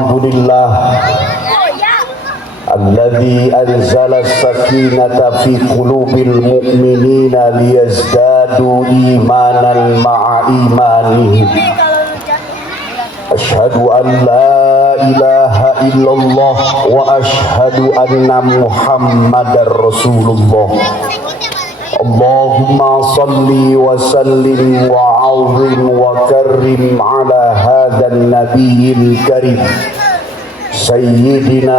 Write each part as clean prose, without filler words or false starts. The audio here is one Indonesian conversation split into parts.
Alhamdulillah alladzi anzala as-sakinata fi qulubil mu'minina liyazdadu imanan ma'a imanihim. Asyhadu an la ilaha illallah wa asyhadu anna Muhammadar Rasulullah. Allahumma salli wa sallim wa azim wa karrim ala hadzal nabiyil karim sayyidina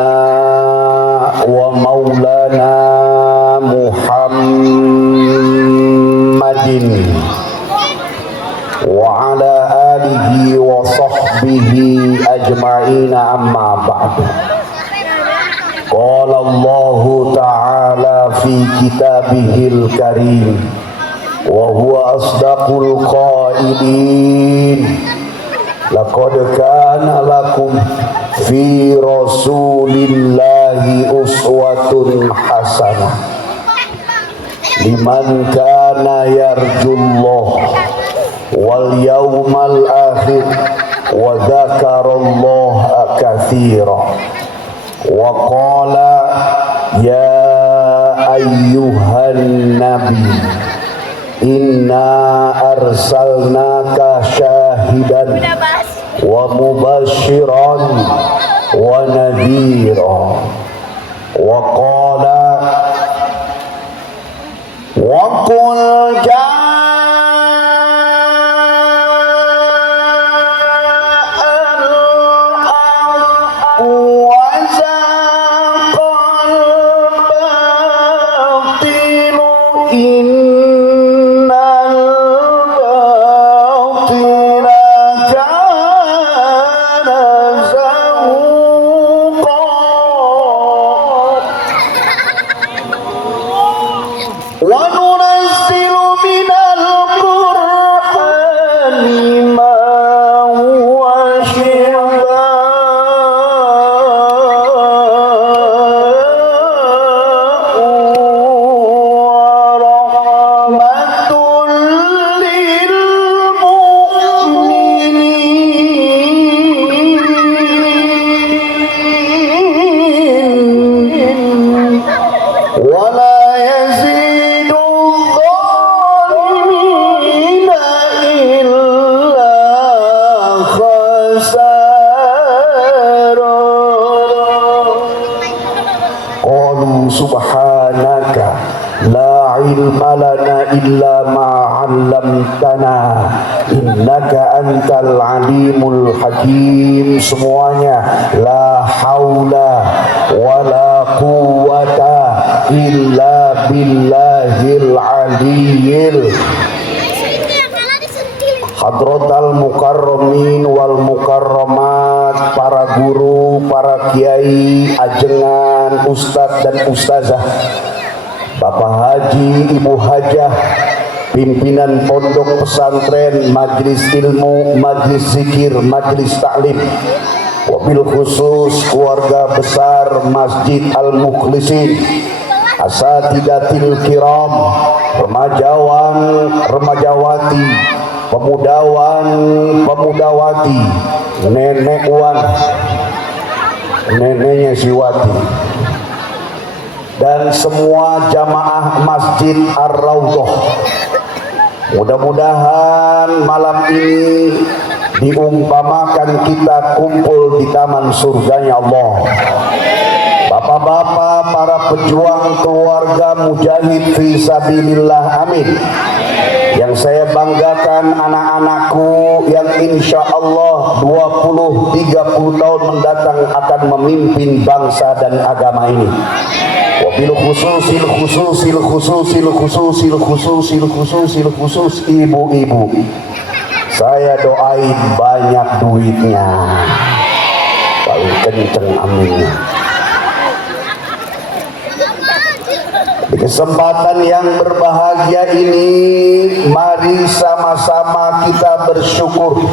wa maulana Muhammadin wa ala alihi wa sahbihi ajma'ina, amma ba'du. Qala Allah ta'ala fi kitabihil karim wa huwa asdaqul qailin. Laqad kana lakum fi rasulillahi uswatun hasanah liman kana yarjullah wal yawmal akhir wa dzakarallaha katsira. Wa qala ya ayyuhan nabi inna arsalnaka syahidan wa mubashiran wa nadhira. Wa qala wa qul subhanaka la ilma lana illa ma 'allamtana innaka antal alimul hakim. Semuanya la haula wala quwwata illa billahil aliyyil. Hadratal mukarramin wal mukarramat, para guru, para kiai, ajengan, ustadz dan ustazah, Bapak Haji, Ibu Hajah, pimpinan pondok pesantren, majelis ilmu, majelis zikir, majelis taklim, wabil khusus keluarga besar Masjid Al-Mukhlisin, asatidatil kiram, remajawan, remajawati, pemudawan, pemudawati, nenek wan, neneknya si Wati, dan semua jamaah Masjid Ar-Raudhah. Mudah-mudahan malam ini diumpamakan kita kumpul di taman surganya Allah. Bapak-bapak, para pejuang keluarga mujahid fi sabilillah, amin. Yang saya banggakan anak-anakku yang insya Allah 20-30 tahun mendatang akan memimpin bangsa dan agama ini. Wabil khususil khusus ibu-ibu, saya doain banyak duitnya, paling kenceng aminnya. Di kesempatan yang berbahagia ini, mari sama-sama kita bersyukur,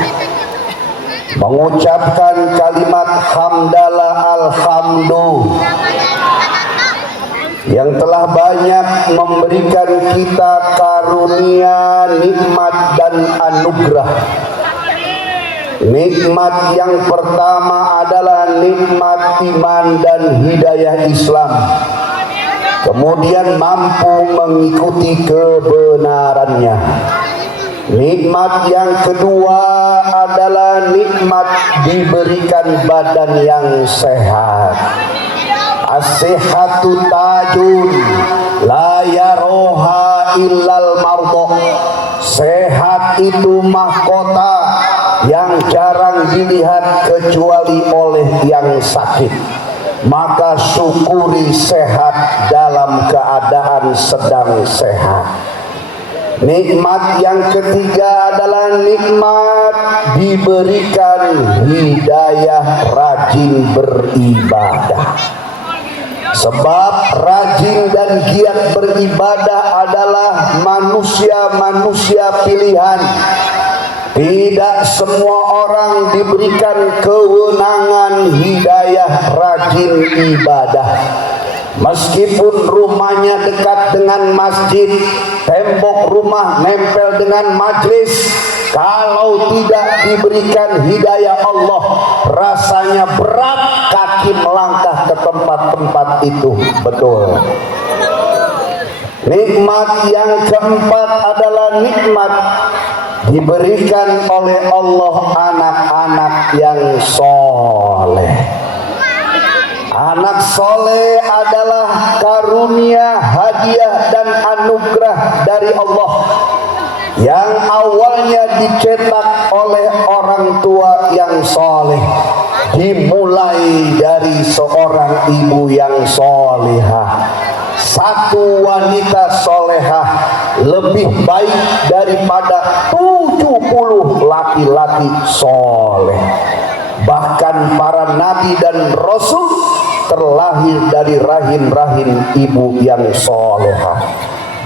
mengucapkan kalimat hamdalah alhamdulillah yang telah banyak memberikan kita karunia, nikmat dan anugerah. Nikmat yang pertama adalah nikmat iman dan hidayah Islam. Kemudian mampu mengikuti kebenarannya. Nikmat yang kedua adalah nikmat diberikan badan yang sehat. As-sihhatu tajun la yaroha illal mardha. Sehat itu mahkota yang jarang dilihat kecuali oleh yang sakit. Maka syukuri sehat dalam keadaan sedang sehat. Nikmat yang ketiga adalah nikmat diberikan hidayah rajin beribadah. Sebab rajin dan giat beribadah adalah manusia-manusia pilihan. Tidak semua orang diberikan kewenangan hidayah rajin ibadah. Meskipun rumahnya dekat dengan masjid, tembok rumah nempel dengan majlis, kalau tidak diberikan hidayah Allah, rasanya berat kaki melangkah ke tempat-tempat itu. Betul. Nikmat yang keempat adalah nikmat diberikan oleh Allah anak-anak yang soleh. Anak soleh adalah karunia, hadiah dan anugerah dari Allah yang awalnya dicetak oleh orang tua yang soleh, dimulai dari seorang ibu yang solehah. Satu wanita solehah lebih baik daripada 70 laki-laki soleh. Bahkan para nabi dan rasul terlahir dari rahim-rahim ibu yang solehah.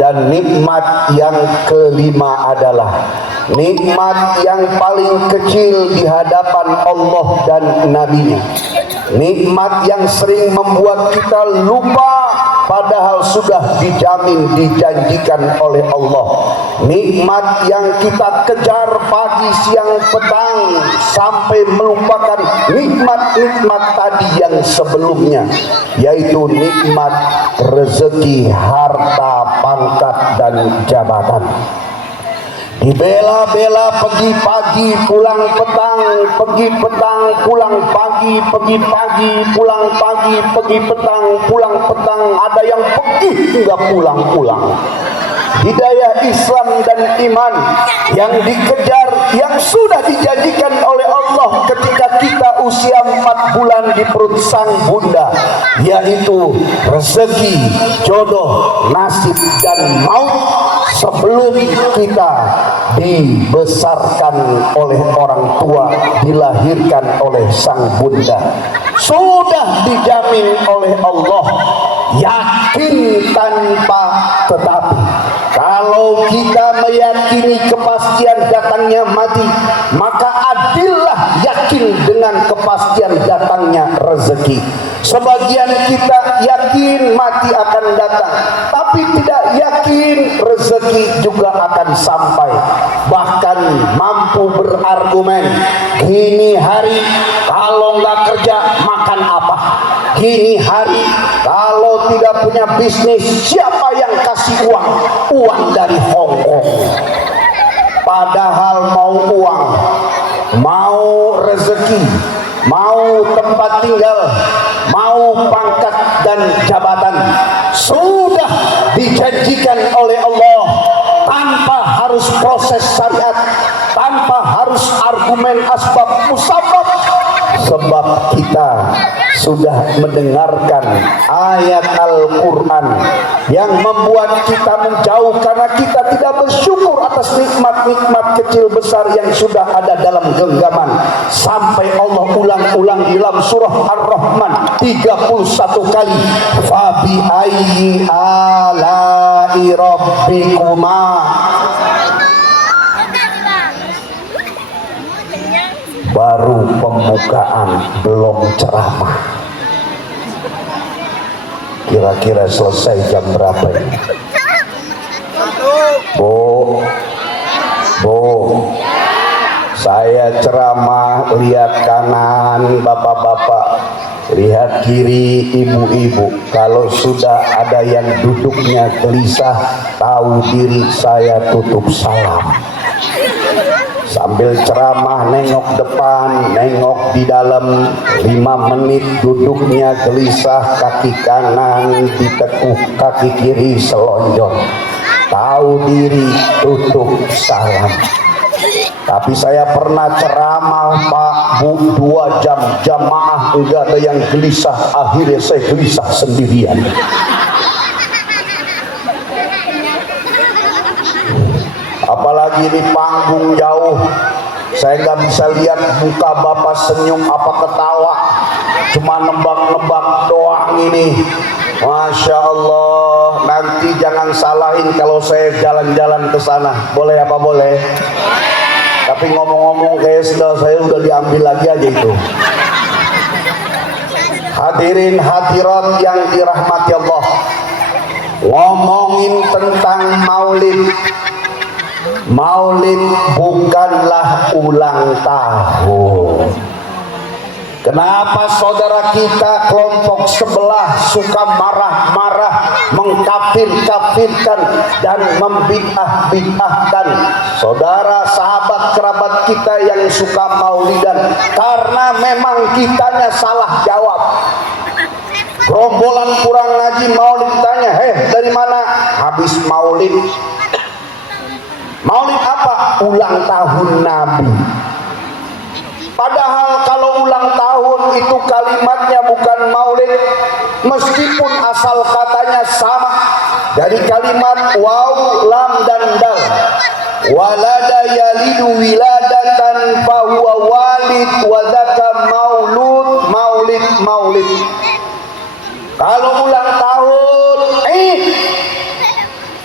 Dan nikmat yang kelima adalah nikmat yang paling kecil di hadapan Allah dan Nabi-Nya. Nikmat yang sering membuat kita lupa, padahal sudah dijamin, dijanjikan oleh Allah. Nikmat yang kita kejar pagi, siang, petang, sampai melupakan nikmat-nikmat tadi yang sebelumnya, yaitu nikmat rezeki, harta, pangkat, dan jabatan. Dibela-bela pergi pagi pulang petang, pergi petang pulang pagi, pergi pagi pulang pagi, pergi petang pulang petang, ada yang pergi hingga pulang-pulang. Hidayah Islam dan iman yang dikejar, yang sudah dijanjikan oleh Allah ketika kita usia 4 bulan di perut sang bunda, yaitu rezeki, jodoh, nasib, dan maut sebelum kita dibesarkan oleh orang tua, dilahirkan oleh sang bunda, sudah dijamin oleh Allah. Yakin tanpa tetapi. Kalau kita meyakini kepastian datangnya mati, maka adillah yakin dengan kepastian datangnya rezeki. Sebagian kita yakin mati akan datang, tapi tidak yakin rezeki juga akan sampai. Bahkan mampu berargumen, gini hari kalau nggak kerja makan apa? Gini hari kalau tidak punya bisnis, siapa yang kasih uang? Uang dari Hong Kong. Padahal mau uang, mau rezeki, mau tempat tinggal, mau pangkat dan jabatan, sudah dijanjikan oleh Allah tanpa harus proses syariat, tanpa harus argumen asbab musabab. Sebab kita sudah mendengarkan ayat Al-Quran yang membuat kita menjauh karena kita tidak bersyukur atas nikmat-nikmat kecil besar yang sudah ada dalam genggaman. Sampai Allah ulang-ulang dalam surah Ar-Rahman 31 kali, fabi ayyi ala'i rabbikuma. Baru pembukaan, belum ceramah. Kira-kira selesai jam berapa ini? Bu, saya ceramah lihat kanan bapak-bapak, lihat kiri ibu-ibu. Kalau sudah ada yang duduknya gelisah, tahu diri, saya tutup salam. Sambil ceramah nengok depan, nengok di dalam. 5 menit duduknya gelisah, kaki kanan ditekuk, kaki kiri selonjor, tahu diri, tutup salam. Tapi saya pernah ceramah Pak Bu 2 jam, jamaah enggak ada yang gelisah, akhirnya saya gelisah sendirian. Apalagi di panggung jauh, saya nggak bisa lihat muka bapak senyum apa ketawa, cuma nebak-nebak doang ini. Masya Allah, nanti jangan salahin kalau saya jalan-jalan ke sana, boleh apa boleh? Tapi ngomong-ngomong kayak saya udah diambil lagi aja itu. Hadirin hadirat yang dirahmati Allah, ngomongin tentang maulid. Maulid bukanlah ulang tahun. Kenapa saudara kita kelompok sebelah suka marah-marah, mengkafir-kafirkan dan membid'ah-bid'ahkan saudara sahabat kerabat kita yang suka maulidan? Karena memang kitanya salah jawab. Gerombolan kurang ngaji maulid tanya, dari mana? Habis maulid. Maulid apa? Ulang tahun Nabi. Padahal kalau ulang tahun itu kalimatnya bukan maulid, meskipun asal katanya sama dari kalimat waw, lam dan dal. Walada yalidu wiladatan fahuwa walid wadaka maulud, maulid, maulid. Kalau ulang tahun,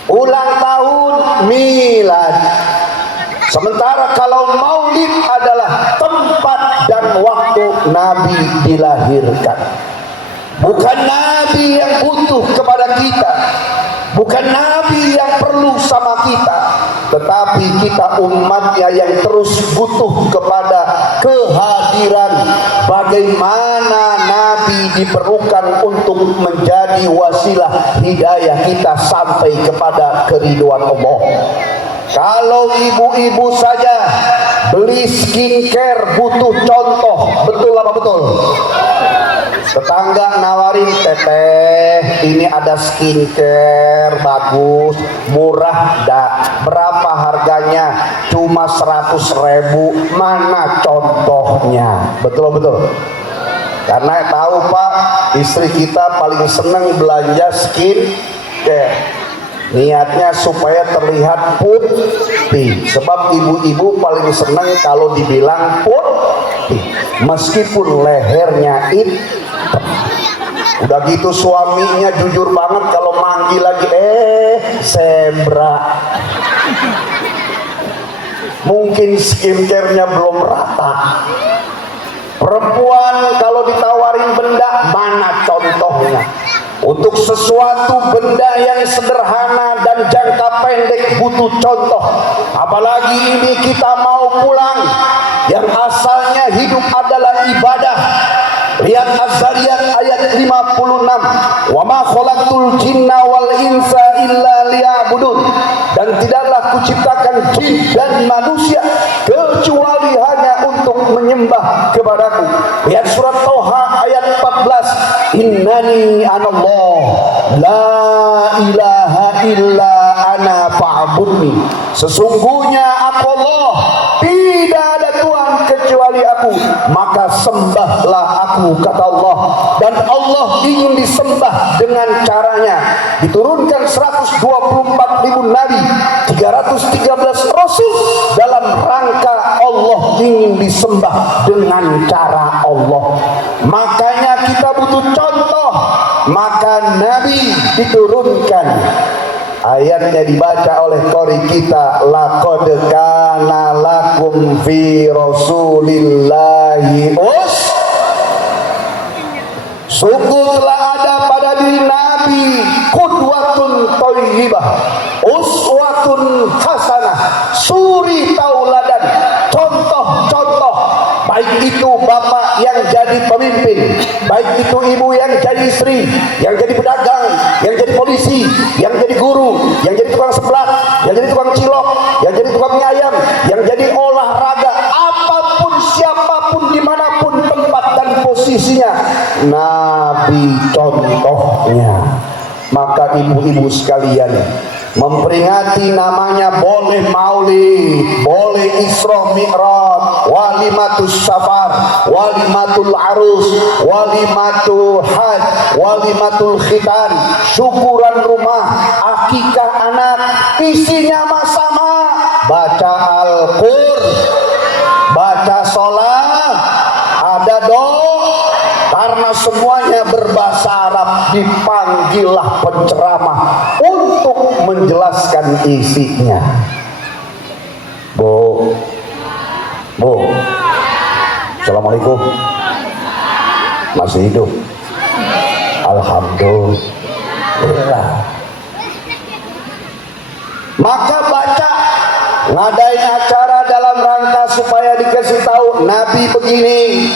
ulang tahun milad. Sementara kalau maulid adalah tempat dan waktu Nabi dilahirkan. Bukan Nabi yang butuh kepada kita, bukan Nabi yang perlu sama kita, tetapi kita umatnya yang terus butuh kepada kehadiran. Bagaimana Nabi diperlukan untuk menjadi wasilah hidayah kita sampai kepada keridhaan Allah. Kalau ibu-ibu saja beli skincare butuh contoh, betul apa betul? Tetangga nawarin, teteh ini ada skincare bagus, murah dah. Berapa harganya? Cuma 100.000. Mana contohnya? Betul-betul. Karena tahu Pak, istri kita paling seneng belanja skincare. Niatnya supaya terlihat putih. Sebab ibu-ibu paling seneng kalau dibilang putih, meskipun lehernya itu. Udah gitu suaminya jujur banget kalau manggil lagi, zebra. Mungkin skincare-nya belum rata. Perempuan kalau ditawarin benda, mana contohnya? Untuk sesuatu benda yang sederhana dan jangka pendek butuh contoh. Apalagi ini kita mau pulang, yang asalnya hidup adalah ibadah. Lihat Az-Zariyat ayat 56. Wa ma khalaqtul jinna wal insa illa liya'budun. Dan tidaklah kuciptakan jin dan manusia kecuali hanya untuk menyembah kepadaku. Lihat surat Toha ayat 14. Innani anallah la ilaha illa ana fa'budni. Sesungguhnya aku Allah, tidak ada Tuhan kecuali aku, maka sembahlah aku, kata Allah. Dan Allah ingin disembah dengan caranya. Diturunkan 124.000 nabi, 313 rasul dalam rangka Allah ingin disembah dengan cara Allah. Makanya kita butuh contoh. Maka Nabi diturunkan, ayatnya dibaca oleh qori kita, laqad kana lakum fi rasulillahi sungguh telah ada pada diri Nabi qudwatun thayyibah, uswatun hasanah, suri tauladan, contoh-contoh baik baik itu bapak yang jadi pemimpin, baik itu ibu yang jadi istri, yang jadi pedagang, yang jadi polisi, yang jadi guru, yang jadi tukang seblak, yang jadi tukang cilok, yang jadi tukang mie ayam, yang jadi olahraga, apapun siapapun dimanapun tempat dan posisinya, Nabi contohnya. Maka ibu-ibu sekalian, memperingati namanya boleh maulid, boleh Isra Mi'raj, walimatus safar, walimatul arus, walimatul haj, walimatul khitan, syukuran rumah, akikah anak, isinya sama, baca Al-Qur'an, baca sholat, ada doa. Karena semuanya berbahasa Arab, dipanggillah penceramah untuk menjelaskan isinya. Bu, Assalamualaikum. Masih hidup? Alhamdulillah. Maka baca, ngadain acara dalam rangka supaya dikasih tahu Nabi begini.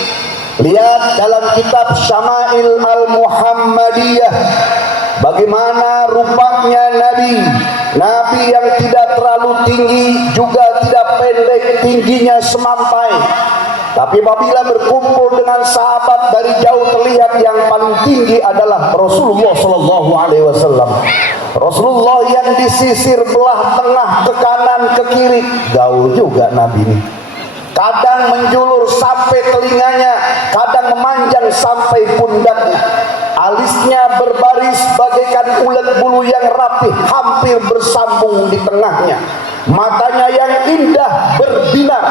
Lihat dalam kitab Syama'il Al-Muhammadiyah, bagaimana rupanya Nabi yang tidak terlalu tinggi juga tidak pendek, tingginya semampai. Tapi apabila berkumpul dengan sahabat, dari jauh terlihat yang paling tinggi adalah Rasulullah Sallallahu Alaihi Wasallam. Rasulullah yang disisir belah tengah ke kanan ke kiri, gaul juga Nabi ini. Kadang menjulur sampai telinganya, kadang memanjang sampai pundaknya. Alisnya berbaris bagaikan ulet bulu yang rapi, hampir bersambung di tengahnya. Matanya yang indah berbinar,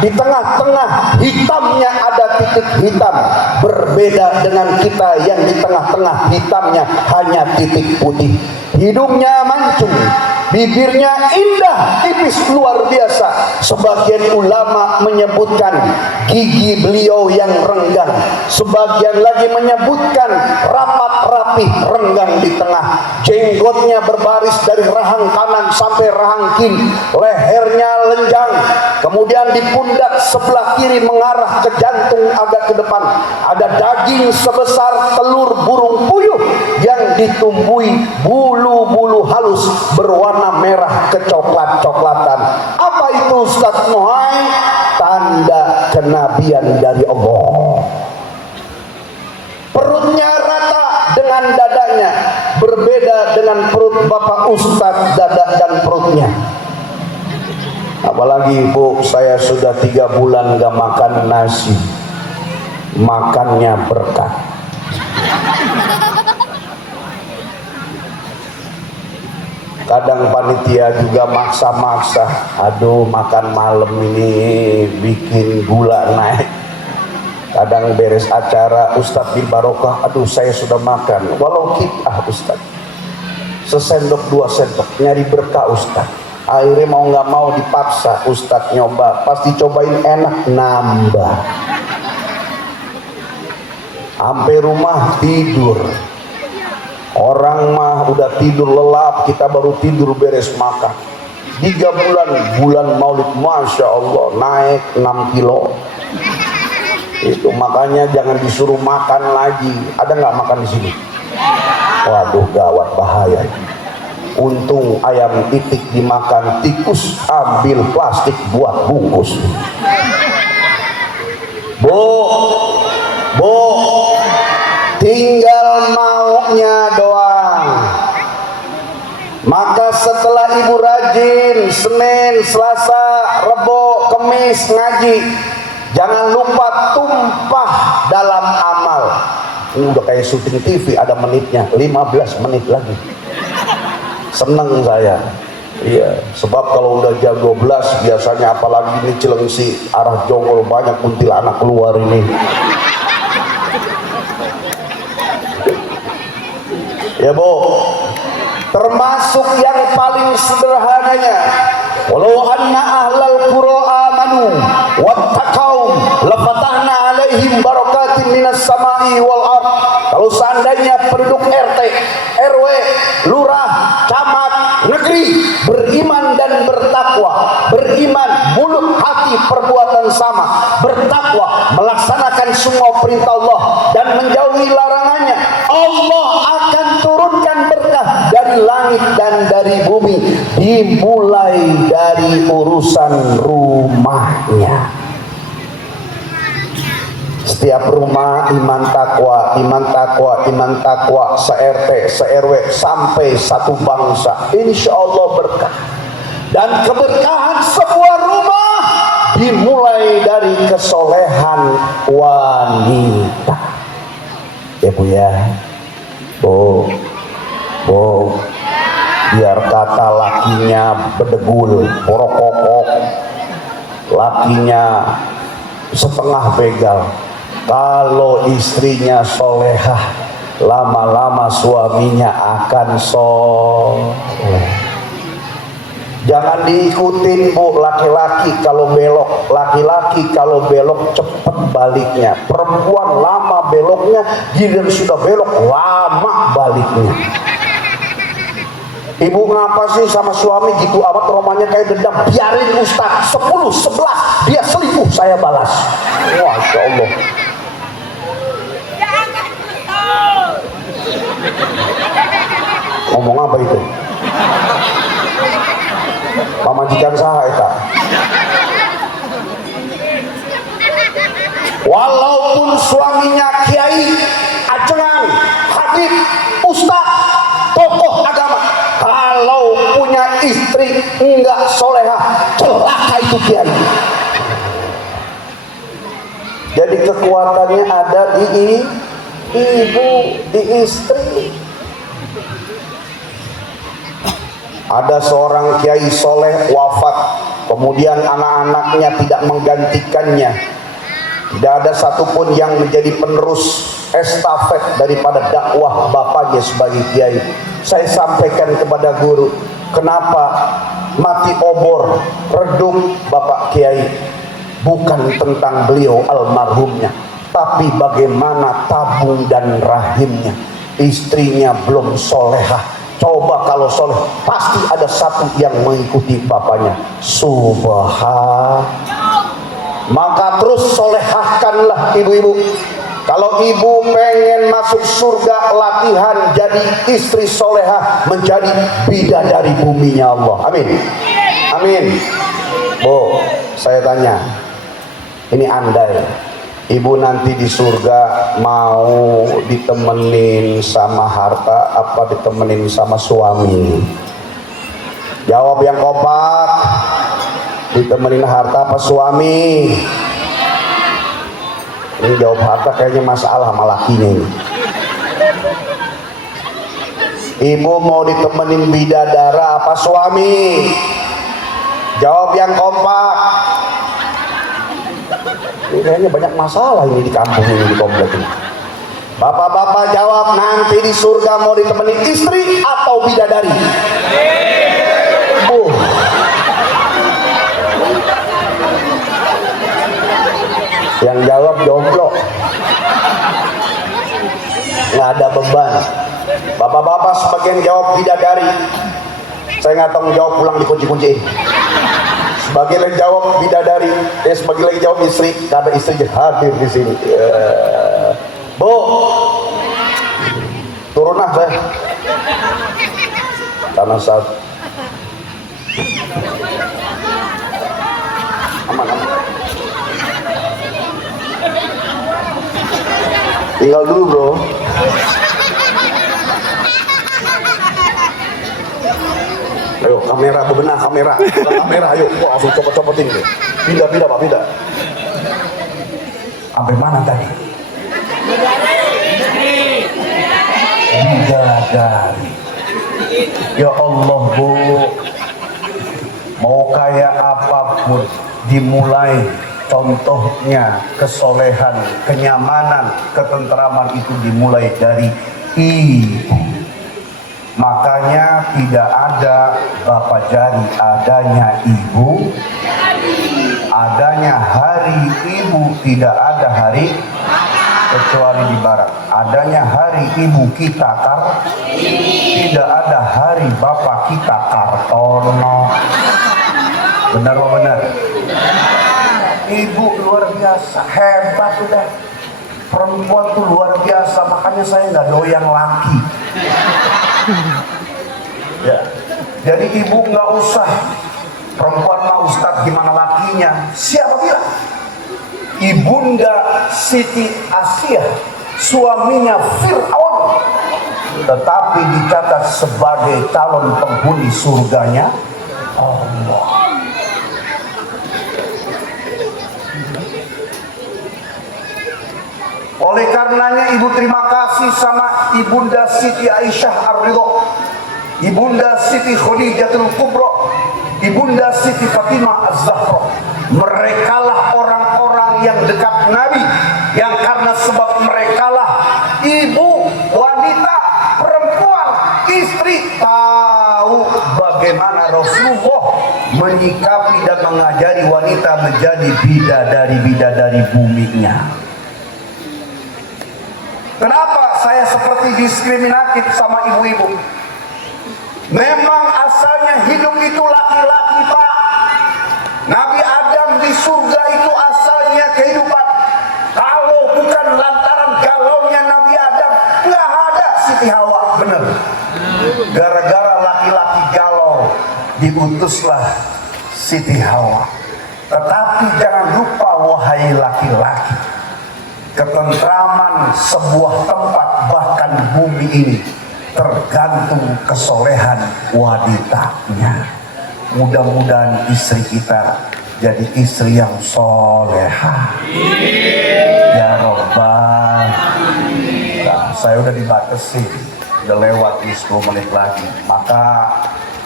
di tengah-tengah hitamnya ada titik hitam. Berbeda dengan kita yang di tengah-tengah hitamnya hanya titik putih. Hidungnya mancung, bibirnya indah, tipis luar biasa. Sebagian ulama menyebutkan gigi beliau yang renggang, sebagian lagi menyebutkan rapat rapi, renggang di tengah. Jenggotnya berbaris dari rahang kanan sampai rahang kiri, lehernya lenjang, kemudian di pundak sebelah kiri mengarah ke jantung agak ke depan. Ada daging sebesar telur burung puyuh yang ditumbuhi bulu-bulu halus berwarna merah kecoklat-coklatan. Apa itu Ustaz Muhai? Tanda kenabian dari Allah. Perutnya rata dengan dadanya, berbeda dengan perut Bapak Ustaz, dada dan perutnya. Apalagi Bu, saya sudah 3 bulan gak makan nasi, makannya berkah. Kadang panitia juga maksa-maksa, aduh makan malam ini bikin gula naik. Kadang beres acara, Ustadz bil barokah, aduh saya sudah makan, walau kitah Ustadz, sesendok 2 sendok, nyari berkah Ustadz. Akhirnya mau nggak mau dipaksa Ustadz nyoba, pas dicobain enak, nambah. Sampai rumah tidur. Orang mah udah tidur lelap, kita baru tidur beres makan. 3 bulan maulid, Masya Allah, naik 6 kilo. Itu makanya jangan disuruh makan lagi. Ada nggak makan di sini? Waduh, gawat, bahaya. Untung ayam itik dimakan tikus, ambil plastik buat bungkus. Bu, tinggal maunya doang. Maka setelah ibu rajin Senin, Selasa, Rebo, Kemis ngaji, jangan lupa tumpah dalam amal. Ini udah kayak syuting TV, ada menitnya, 15 menit lagi. Seneng saya. Iya, sebab kalau udah jam 12 biasanya, apalagi ini Cilengsi arah Jonggol, banyak kuntilanak keluar ini. Ya Bu, termasuk yang paling sederhananya, walau anna ahlal qura amanu wattaqau lafatahna alaihim barakatin minas samai wal ard. Kalau seandainya penduduk RT, RW, lurah, camat, negeri beriman dan bertakwa, beriman mulut, hati menjauhi perbuatan sama, bertakwa, melaksanakan semua perintah Allah dan menjauhi larangannya, Allah akan turunkan berkah dari langit dan dari bumi, dimulai dari urusan rumahnya. Setiap rumah iman takwa, iman takwa, iman takwa, se-RT, se-RW sampai satu bangsa, insya Allah berkah. Dan keberkahan sebuah rumah dimulai dari kesolehan wanita. Ya Bu ya, Bu, biar kata lakinya bedegul, porokokok, lakinya setengah begal. Kalau istrinya solehah, lama-lama suaminya akan soleh. Jangan diikutin Bu, laki-laki kalau belok, laki-laki kalau belok cepet baliknya. Perempuan lama beloknya, giliran sudah belok lama baliknya. Ibu ngapa sih sama suami gitu amat, romanya kayak dendam? Biarin Ustaz, 10, 11 dia selingkuh saya balas. Masya Allah. Ngomong apa itu? Pamajikan saha eta. Walaupun suaminya kiai, ajengan, habib, ustaz, tokoh agama, kalau punya istri enggak solehah, celaka itu kiai. Jadi kekuatannya ada di ibu, di istri. Ada seorang kiai soleh wafat, kemudian anak-anaknya tidak menggantikannya. Tidak ada satupun yang menjadi penerus estafet daripada dakwah bapaknya sebagai kiai. Saya sampaikan kepada guru, kenapa mati obor, redup bapak kiai? Bukan tentang beliau almarhumnya, tapi bagaimana tabung dan rahimnya. Istrinya belum solehah. Coba kalau soleh, pasti ada satu yang mengikuti bapaknya. Subhan. Maka terus solehahkanlah ibu-ibu. Kalau ibu pengen masuk surga, latihan jadi istri solehah, menjadi bidadari buminya Allah. Amin. Amin. Bu, saya tanya, ini andai ibu nanti di surga mau ditemenin sama harta apa ditemenin sama suami? Jawab yang kompak. Ditemenin harta apa suami? Ini jawab harta kayaknya masalah sama lakinya ini. Ibu mau ditemenin bidadara apa suami? Jawab yang kompak. Ini kayaknya banyak masalah ini di kampung ini, di komplek ini. Bapak-bapak jawab, nanti di surga mau ditemenin istri atau bidadari? Yang jawab jomblo, nggak ada beban. Bapak-bapak sebagian jawab bidadari, saya nggak tahu jawab, pulang dikunci-kunciin. Sebagian lagi jawab bidadari, sebagian lagi jawab istri, karena istri hadir di sini. Bu, turun lah saya, karena saat aman. Tinggal dulu bro. Ayo kamera, bebenah kamera, kamera, ayo, gua langsung copot-copotin deh. Pindah Pak, pindah. Sampai mana tadi? Bidadari. Ya Allah Bu, mau kayak apapun dimulai. Contohnya kesolehan, kenyamanan, ketentraman itu dimulai dari ibu. Makanya tidak ada bapak jari, adanya ibu. Adanya hari ibu, tidak ada hari kecuali di barat. Adanya hari ibu kita tidak ada hari bapak kita Kartono. Benar apa benar? Ibu luar biasa, hebat udah. Perempuan tuh luar biasa, makanya saya nggak doyan laki. Ya, jadi ibu nggak usah. Perempuan mah Ustadz gimana lakinya? Siapa bilang? Ibunda Siti Asia, suaminya Fir'aun, tetapi dicatat sebagai calon penghuni surganya Allah. Oleh karenanya ibu terima kasih sama ibunda Siti Aisyah Ar-Ridho, ibunda Siti Khadijatul Kubra, ibunda Siti Fatimah Az-Zahra. Merekalah orang-orang yang dekat Nabi, yang karena sebab merekalah ibu, wanita, perempuan, istri tahu bagaimana Rasulullah menyikapi dan mengajari wanita menjadi bidadari-bidadari buminya. Kenapa saya seperti diskriminatif sama ibu-ibu? Memang asalnya hidup itu laki-laki, Pak. Nabi Adam di surga itu asalnya kehidupan. Kalau bukan lantaran galaunya Nabi Adam, nggak ada Siti Hawa, bener. Gara-gara laki-laki galau, diutuslah Siti Hawa. Tetapi jangan lupa wahai laki-laki, ketentraman sebuah tempat bahkan bumi ini tergantung kesolehan wanitanya. Mudah-mudahan istri kita jadi istri yang soleha. Ya Rabbal. Nah, saya udah dibatasi, udah lewat di 10 menit lagi. Maka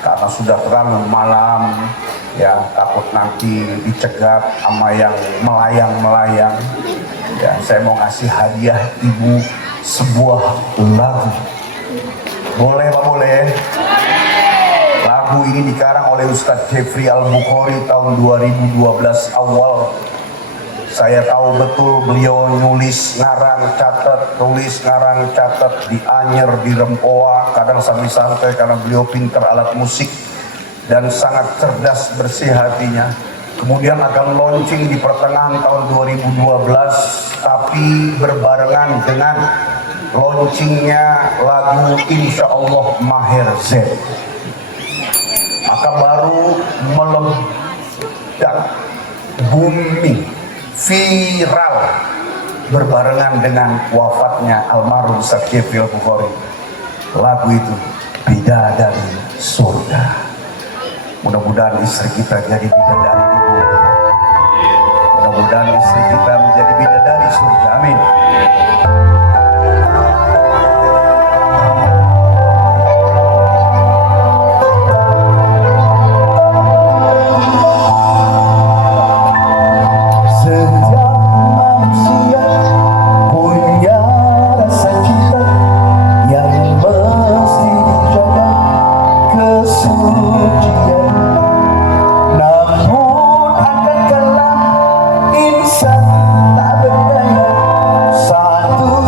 karena sudah terlalu malam, ya takut nanti dicegat sama yang melayang-melayang. Ya, saya mau ngasih hadiah ibu sebuah lagu. Boleh Pak, boleh? Lagu ini dikarang oleh Ustadz Jeffrey Al-Bukhari tahun 2012 awal. Saya tahu betul beliau nulis, ngarang, catat, tulis, ngarang, catat di Anyer, di Rempoa, kadang sambil santai karena beliau pintar alat musik dan sangat cerdas, bersih hatinya. Kemudian akan launching di pertengahan tahun 2012, tapi berbarengan dengan launchingnya lagu Insya Allah Maher Z. Maka baru meledak, booming, viral berbarengan dengan wafatnya almarhum Ustadz Jeffrey Al-Bukhari. Lagu itu Bidadari Surga. Mudah-mudahan istri kita jadi bidadari di bumi. Mudah-mudahan istri kita menjadi bidadari surga. Amin. Tak berdaya, satu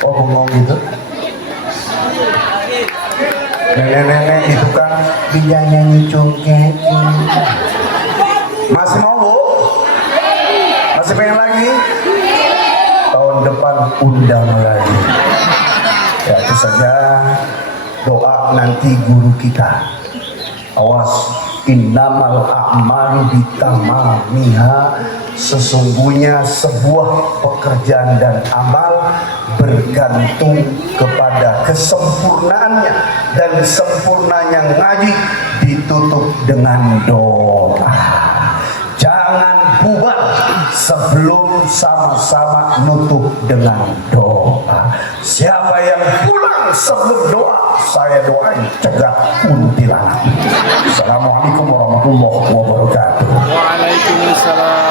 Oh bengong gitu. Nenek-nenek itu kan bisa nyanyi congkak. Masih mau bu? Masih pengen lagi? Tahun depan undang lagi. Ya itu saja doa nanti guru kita. Awas, innamal a'malu bitamamiha, sesungguhnya sebuah pekerjaan dan amal bergantung kepada kesempurnaannya, dan sempurnanya ngaji ditutup dengan doa. Jangan bubar sebelum sama-sama nutup dengan doa. Siapa yang pulang sebelum doa, saya doain cegah kuntilanak. Assalamualaikum warahmatullahi wabarakatuh. Waalaikumsalam.